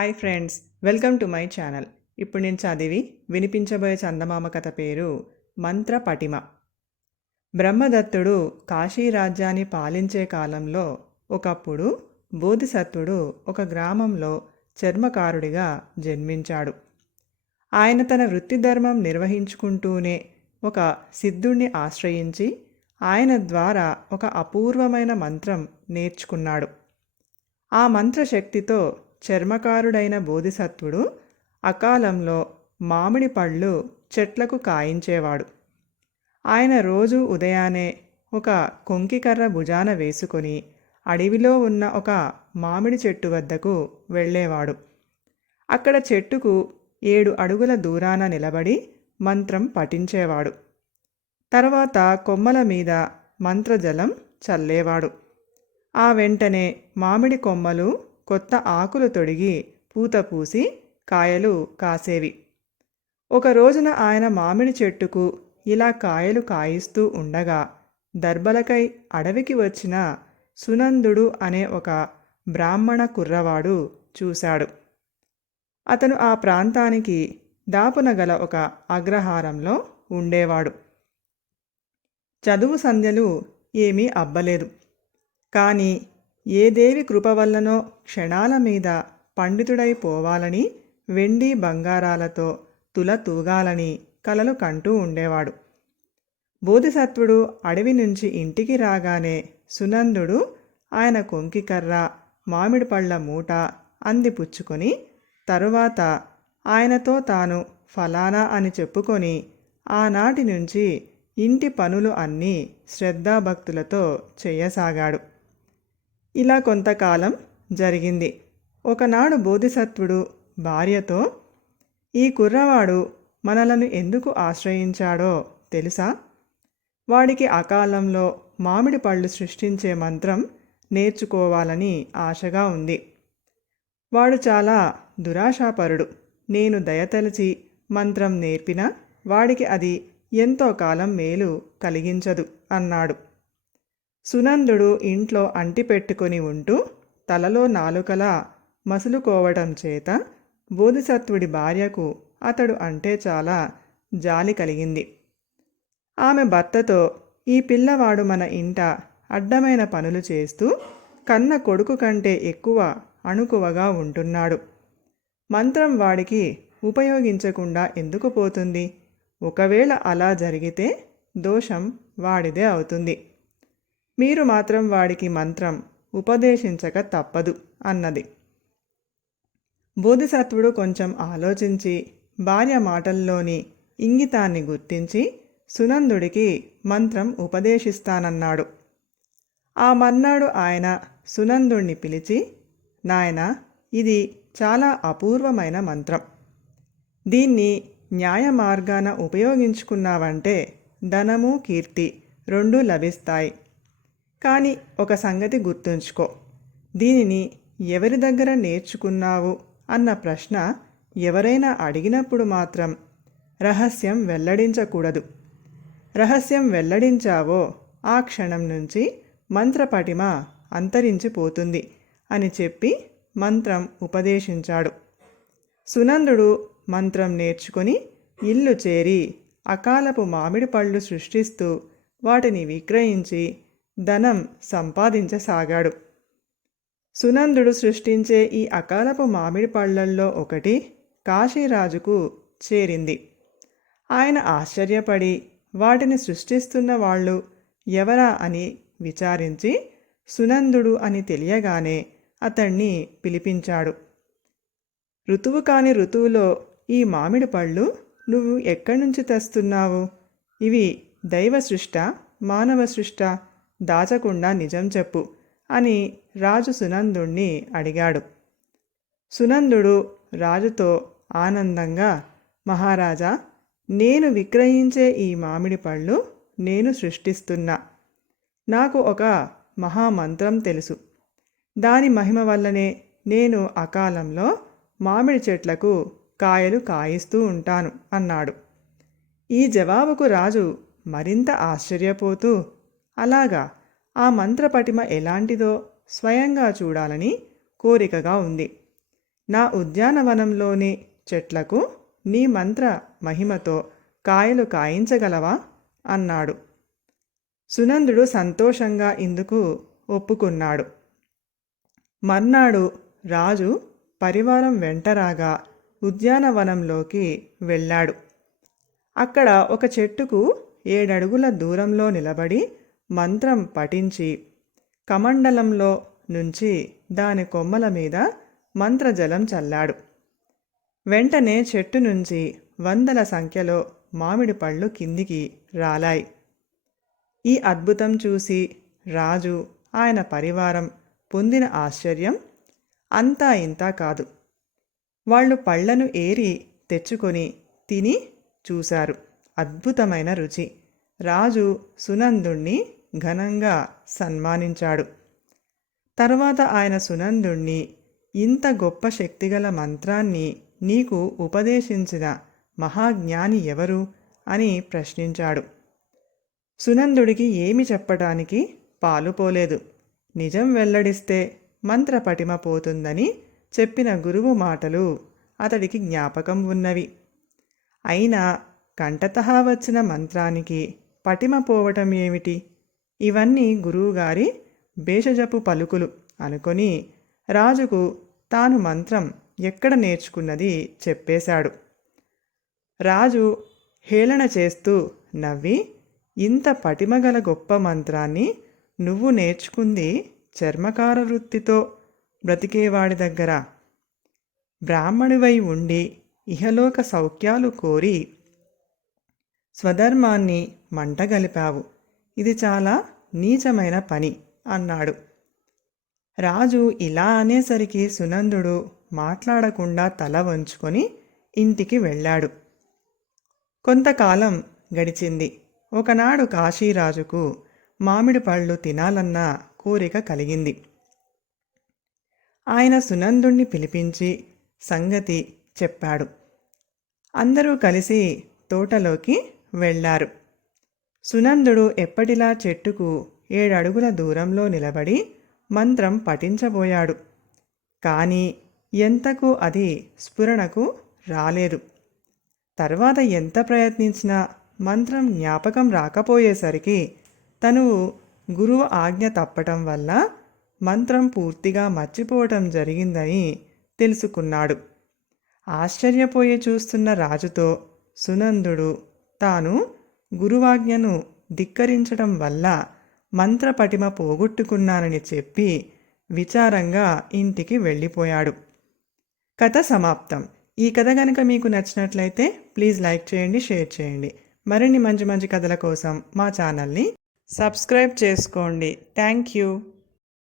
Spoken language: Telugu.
Hi friends welcome to my channel ఇప్పుడు నేను చదివి వినిపించబోయే చందమామ కథ పేరు మంత్ర పటిమ. బ్రహ్మదత్తుడు కాశీ రాజ్యాన్ని పాలించే కాలంలో ఒకప్పుడు బోధిసత్వుడు ఒక గ్రామంలో చర్మకారుడిగా జన్మించాడు. ఆయన తన వృత్తి ధర్మం నిర్వహించుకుంటూనే ఒక సిద్ధుణ్ణి ఆశ్రయించి ఆయన ద్వారా ఒక అపూర్వమైన మంత్రం నేర్చుకున్నాడు. ఆ మంత్రశక్తితో చర్మకారుడైన బోధిసత్వుడు అకాలంలో మామిడి పళ్ళు చెట్లకు కాయించేవాడు. ఆయన రోజు ఉదయాన్నే ఒక కొంకికర్ర భుజాన వేసుకొని అడవిలో ఉన్న ఒక మామిడి చెట్టు వద్దకు వెళ్ళేవాడు. అక్కడ చెట్టుకు ఏడు అడుగుల దూరాన నిలబడి మంత్రం పఠించేవాడు. తర్వాత కొమ్మల మీద మంత్రజలం చల్లేవాడు. ఆ వెంటనే మామిడి కొమ్మలు కొత్త ఆకులు తొడిగి పూత పూసి కాయలు కాసేవి. ఒక రోజున ఆయన మామిడి చెట్టుకు ఇలా కాయలు కాయిస్తూ ఉండగా దర్బలకై అడవికి వచ్చిన సునందుడు అనే ఒక బ్రాహ్మణ కుర్రవాడు చూశాడు. అతను ఆ ప్రాంతానికి దాపున గల ఒక అగ్రహారంలో ఉండేవాడు. చదువు సంధ్యలు ఏమీ అబ్బలేదు. కానీ ఏ దేవి కృప వల్లనో క్షణాల మీద పండితుడైపోవాలని వెండి బంగారాలతో తుల తూగాలని కలలు కంటూ ఉండేవాడు. బోధిసత్వుడు అడవి నుంచి ఇంటికి రాగానే సునందుడు ఆయన కొంకికర్ర మామిడి పళ్ళ మూట అందిపుచ్చుకొని తరువాత ఆయనతో తాను ఫలానా అని చెప్పుకొని ఆనాటి నుంచి ఇంటి పనులు అన్నీ శ్రద్ధాభక్తులతో చేయసాగాడు. ఇలా కొంతకాలం జరిగింది. ఒకనాడు బోధిసత్వుడు భార్యతో ఈ కుర్రవాడు మనలను ఎందుకు ఆశ్రయించాడో తెలుసా? వాడికి అకాలంలో మామిడి పళ్ళు సృష్టించే మంత్రం నేర్చుకోవాలని ఆశగా ఉంది. వాడు చాలా దురాశాపరుడు. నేను దయతలచి మంత్రం నేర్పినా వాడికి అది ఎంతో కాలం మేలు కలిగించదు అన్నాడు. సునందుడు ఇంట్లో అంటిపెట్టుకొని ఉంటూ తలలో నాలుకలా మసులుకోవటం చేత బోధిసత్వుడి భార్యకు అతడు అంటే చాలా జాలి కలిగింది. ఆమె భర్తతో ఈ పిల్లవాడు మన ఇంట అడ్డమైన పనులు చేస్తూ కన్న కొడుకు కంటే ఎక్కువ అణుకువగా ఉంటున్నాడు. మంత్రం వాడికి ఉపయోగించకుండా ఎందుకు పోతుంది? ఒకవేళ అలా జరిగితే దోషం వాడిదే అవుతుంది. మీరు మాత్రం వాడికి మంత్రం ఉపదేశించక తప్పదు అన్నది. బోధిసత్వుడు కొంచెం ఆలోచించి భార్య మాటల్లోని ఇంగితాన్ని గుర్తించి సునందుడికి మంత్రం ఉపదేశిస్తానన్నాడు. ఆ మర్నాడు ఆయన సునందుణ్ణి పిలిచి నాయన ఇది చాలా అపూర్వమైన మంత్రం. దీన్ని న్యాయ మార్గాన ఉపయోగించుకున్నావంటే ధనము కీర్తి రెండూ లభిస్తాయి. కానీ ఒక సంగతి గుర్తుంచుకో. దీనిని ఎవరి దగ్గర నేర్చుకున్నావు? అన్న ప్రశ్న ఎవరైనా అడిగినప్పుడు మాత్రం రహస్యం వెల్లడించకూడదు. రహస్యం వెల్లడించావో ఆ క్షణం నుంచి మంత్రపటిమ అంతరించిపోతుంది అని చెప్పి మంత్రం ఉపదేశించాడు. సునందుడు మంత్రం నేర్చుకొని ఇల్లు చేరి అకాలపు మామిడి పళ్ళు సృష్టిస్తూ వాటిని విక్రయించి ధనం సంపాదించసాగాడు. సునందుడు సృష్టించే ఈ అకాలపు మామిడి పళ్ళల్లో ఒకటి కాశీరాజుకు చేరింది. ఆయన ఆశ్చర్యపడి వాటిని సృష్టిస్తున్న వాళ్ళు ఎవరా అని విచారించి సునందుడు అని తెలియగానే అతణ్ణి పిలిపించాడు. ఋతువు కాని ఋతువులో ఈ మామిడి పళ్ళు నువ్వు ఎక్కడి నుంచి తెస్తున్నావు? ఇవి దైవ సృష్ట మానవ సృష్ట దాచకుండా నిజం చెప్పు అని రాజు సునందుణ్ణి అడిగాడు. సునందుడు రాజుతో ఆనందంగా మహారాజా నేను విక్రయించే ఈ మామిడి పళ్ళు నేను సృష్టిస్తున్నా. నాకు ఒక మహామంత్రం తెలుసు. దాని మహిమ వల్లనే నేను అకాలంలో మామిడి చెట్లకు కాయలు కాయిస్తూ ఉంటాను అన్నాడు. ఈ జవాబుకు రాజు మరింత ఆశ్చర్యపోతూ అలాగా ఆ మంత్రపటిమ ఎలాంటిదో స్వయంగా చూడాలని కోరికగా ఉంది. నా ఉద్యానవనంలోని చెట్లకు నీ మంత్ర మహిమతో కాయలు కాయించగలవా? అన్నాడు. సునందుడు సంతోషంగా ఇందుకు ఒప్పుకున్నాడు. మర్నాడు రాజు పరివారం వెంటరాగా ఉద్యానవనంలోకి వెళ్ళాడు. అక్కడ ఒక చెట్టుకు ఏడడుగుల దూరంలో నిలబడి మంత్రం పఠించి కమండలంలో నుంచి దాని కొమ్మల మీద మంత్రజలం చల్లాడు. వెంటనే చెట్టు నుంచి వందల సంఖ్యలో మామిడి పళ్ళు కిందికి రాలాయి. ఈ అద్భుతం చూసి రాజు ఆయన పరివారం పొందిన ఆశ్చర్యం అంతా ఇంతా కాదు. వాళ్ళు పళ్ళను ఏరి తెచ్చుకొని తిని చూశారు. అద్భుతమైన రుచి. రాజు సునందుణ్ణి ఘనంగా సన్మానించాడు. తర్వాత ఆయన సునందుణ్ణి ఇంత గొప్ప శక్తిగల మంత్రాన్ని నీకు ఉపదేశించిన మహాజ్ఞాని ఎవరు? అని ప్రశ్నించాడు. సునందుడికి ఏమి చెప్పడానికి పాలుపోలేదు నిజం వెల్లడిస్తే మంత్ర పటిమ పోతుందని చెప్పిన గురువు మాటలు అతడికి జ్ఞాపకం ఉన్నవి. అయినా కంటతహా వచ్చిన మంత్రానికి పటిమ పోవటం ఏమిటి? ఇవన్నీ గురువుగారి భేషజపు పలుకులు అనుకొని రాజుకు తాను మంత్రం ఎక్కడ నేర్చుకున్నది చెప్పేశాడు. రాజు హేళన చేస్తూ నవ్వి ఇంత పటిమగల గొప్ప మంత్రాన్ని నువ్వు నేర్చుకుంది చర్మకార వృత్తితో బ్రతికేవాడి దగ్గర. బ్రాహ్మణువై ఉండి ఇహలోక సౌఖ్యాలు కోరి స్వధర్మాన్ని మంటగలిపావు ఇది చాలా నీచమైన పని అన్నాడు. రాజు ఇలా అనేసరికి సునందుడు మాట్లాడకుండా తల వంచుకొని ఇంటికి వెళ్ళాడు. కొంతకాలం గడిచింది. ఒకనాడు కాశీరాజుకు మామిడి పళ్ళు తినాలన్న కోరిక కలిగింది. ఆయన సునందుణ్ణి పిలిపించి సంగతి చెప్పాడు. అందరూ కలిసి తోటలోకి వెళ్ళారు. సునందుడు ఎప్పటిలా చెట్టుకు ఏడడుగుల దూరంలో నిలబడి మంత్రం పఠించబోయాడు. కానీ ఎంతకు అది స్ఫురణకు రాలేదు. తర్వాత ఎంత ప్రయత్నించినా మంత్రం జ్ఞాపకం రాకపోయేసరికి తను గురువు ఆజ్ఞ తప్పటం వల్ల మంత్రం పూర్తిగా మర్చిపోవటం జరిగిందని తెలుసుకున్నాడు. ఆశ్చర్యపోయి చూస్తున్న రాజుతో సునందుడు తాను గురువాజ్ఞను ధిక్కరించడం వల్ల మంత్రపటిమ పోగొట్టుకున్నానని చెప్పి విచారంగా ఇంటికి వెళ్ళిపోయాడు. కథ సమాప్తం. ఈ కథ కనుక మీకు నచ్చినట్లయితే ప్లీజ్ లైక్ చేయండి షేర్ చేయండి. మరిన్ని మంచి మంచి కథల కోసం మా ఛానల్ని సబ్స్క్రైబ్ చేసుకోండి. Thank you.